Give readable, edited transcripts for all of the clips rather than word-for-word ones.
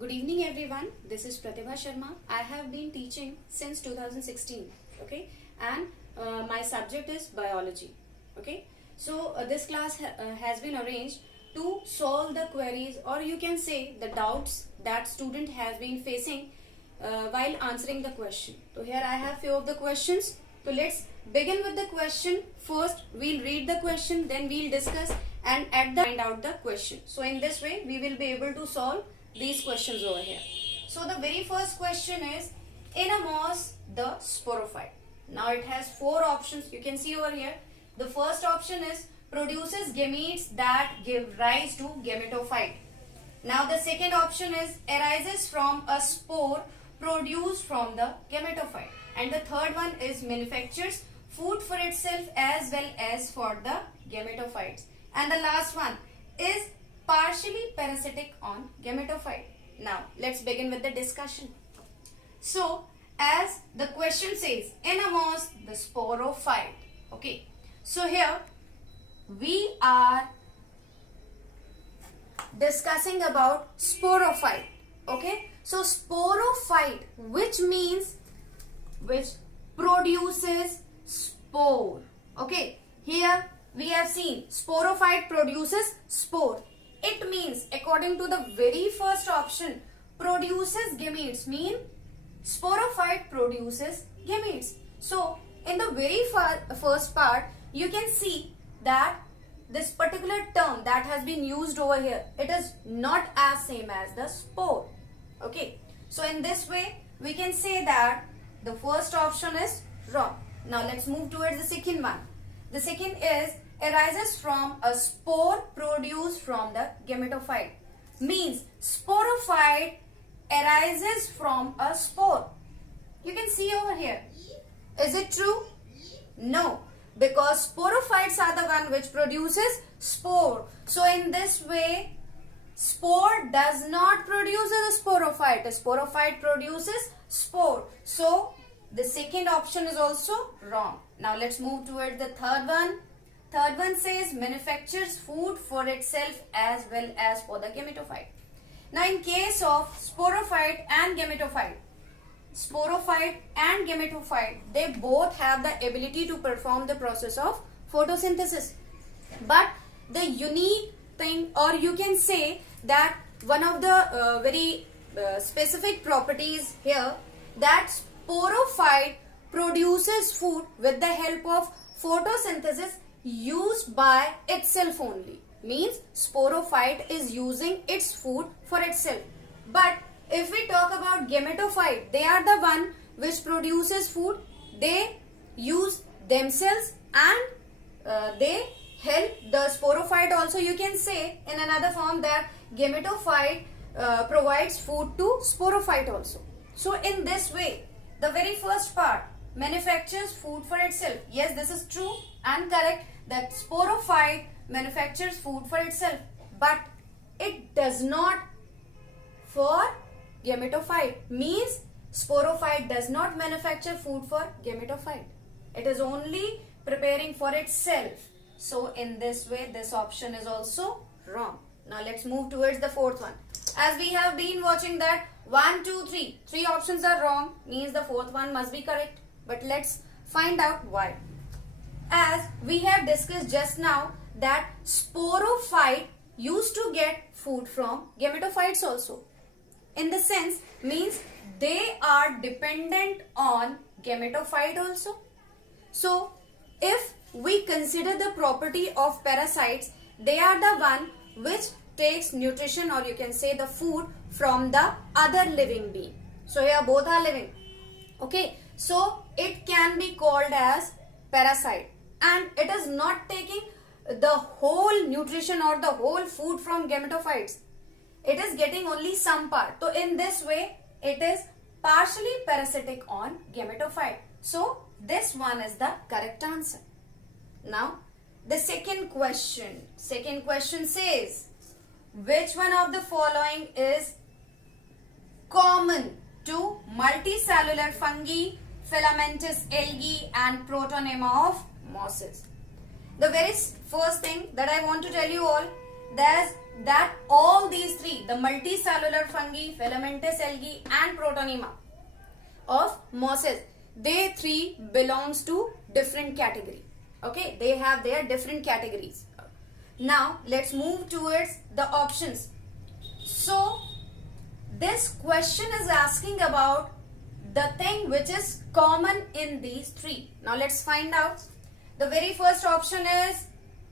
Good evening everyone. This is Pratibha Sharma. I have been teaching since 2016. Okay, and my subject is biology. Okay, so this class has been arranged to solve the queries, or you can say the doubts that student has been facing while answering the question. So here I have few of the questions. So let's begin with the question. First we'll read the question, then we'll discuss, and at the find out the question. So in this way we will be able to solve these questions over here. So the very first question is, in a moss the sporophyte. Now it has four options. You can see over here. The first option is produces gametes that give rise to gametophyte. Now the second option is arises from a spore produced from the gametophyte. And the third one is manufactures food for itself as well as for the gametophytes. And the last one is partially parasitic on gametophyte. Now let's begin with the discussion. So as the question says, in a moss the sporophyte. Okay, so here we are discussing about sporophyte. Okay, so sporophyte, which means which produces spore. Okay, here we have seen sporophyte produces spore. It means, according to the very first option, produces gametes, mean sporophyte produces gametes. So in the very first part you can see that this particular term that has been used over here, it is not as same as the spore. Okay, so in this way we can say that the first option is wrong. Now let's move towards the second one. The second is arises from a spore produced from the gametophyte. Means sporophyte arises from a spore. You can see over here. Is it true? No, because sporophytes are the one which produces spore. So in this way, spore does not produce a sporophyte. A sporophyte produces spore. So the second option is also wrong. Now let's move towards the third one. Third one says manufactures food for itself as well as for the gametophyte. Now in case of sporophyte and gametophyte, they both have the ability to perform the process of photosynthesis. But the unique thing, or you can say that one of the very specific properties here, that sporophyte produces food with the help of photosynthesis used by itself only. Means sporophyte is using its food for itself. But if we talk about gametophyte, they are the one which produces food. They use themselves and they help the sporophyte also. You can say in another form that gametophyte provides food to sporophyte also. So in this way, the very first part, manufactures food for itself. Yes, this is true and correct that sporophyte manufactures food for itself, but it does not for gametophyte. Means sporophyte does not manufacture food for gametophyte. It is only preparing for itself. So in this way, this option is also wrong. Now let's move towards the fourth one. As we have been watching that 1, 2, 3, three options are wrong, means the fourth one must be correct. But let's find out why. As we have discussed just now that sporophyte used to get food from gametophytes also. In the sense, means they are dependent on gametophyte also. So if we consider the property of parasites, they are the one which takes nutrition, or you can say the food, from the other living being. So here both are living. Okay, so it can be called as parasite, and it is not taking the whole nutrition or the whole food from gametophytes. It is getting only some part. So in this way, it is partially parasitic on gametophyte. So this one is the correct answer. Now the second question. Second question says, which one of the following is common to multicellular fungi, filamentous algae and protonema of mosses? The very first thing that I want to tell you all, that that all these three, the multicellular fungi, filamentous algae and Protonema of mosses, they three belongs to different category. Okay, they have their different categories. Now let's move towards the options. So this question is asking about the thing which is common in these three. Now let's find out. The very first option is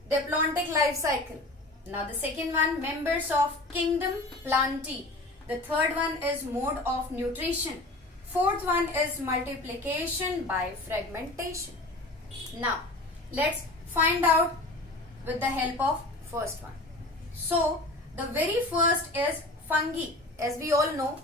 diplontic life cycle. Now the second one, members of kingdom Plantae. The third one is mode of nutrition. Fourth one is multiplication by fragmentation. Now let's find out with the help of first one. So the very first is fungi. As we all know,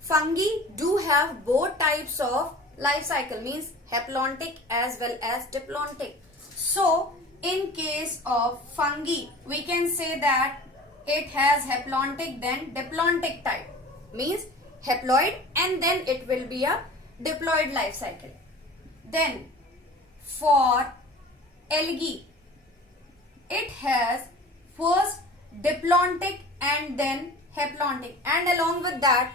fungi do have both types of life cycle, means haplontic as well as diplontic. So in case of fungi, we can say that it has haplontic then diplontic type, means haploid and then it will be a diploid life cycle. Then for algae, it has first diplontic and then haplontic, and along with that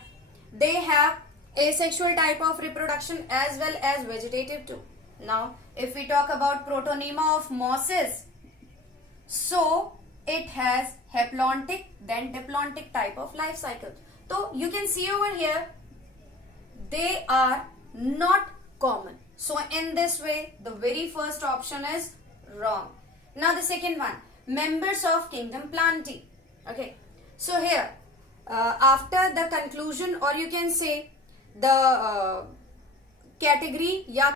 they have asexual type of reproduction as well as vegetative too. Now if we talk about Protonema of mosses, so it has haplontic then diplontic type of life cycle. So you can see over here they are not common. So in this way the very first option is wrong. Now the second one, members of kingdom Plantae. Okay, so here after the conclusion, or you can say the category या